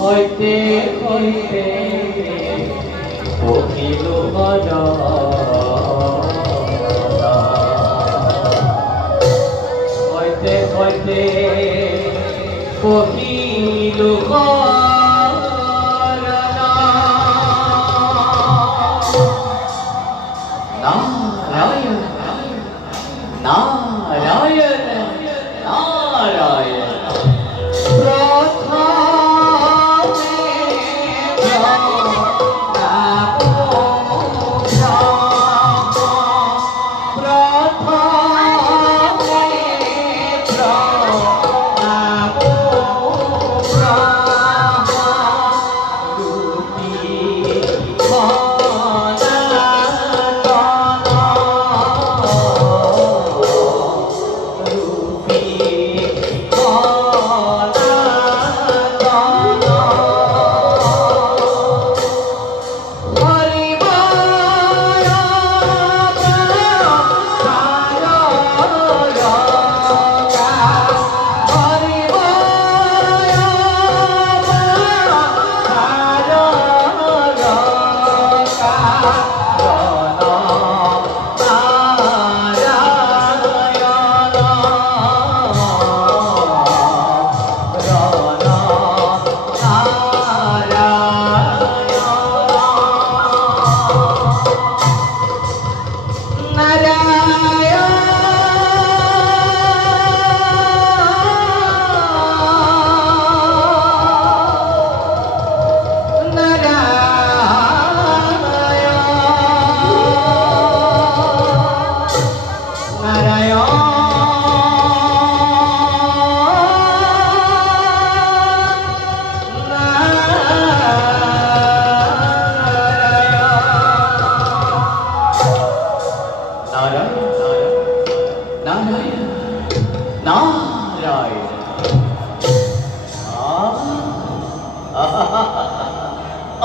হইতে হইতে কহিল হইতে হইতে কহিল নারায়ণ নারায়ণ নারায়ণ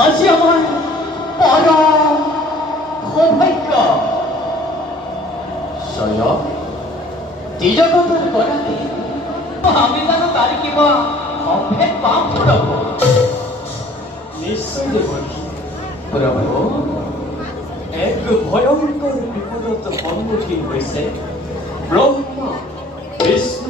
আজি আমার পরম সৌভাগ্য স্বয়ং ত্রিজগতের গণাতে আমি জানো তার কিবা অভেদ পাম প্রভু নিশ্চয় দেব প্রভু এক ভয়ঙ্কর বিপদত সন্মুখীন হয়েছে ব্রহ্মা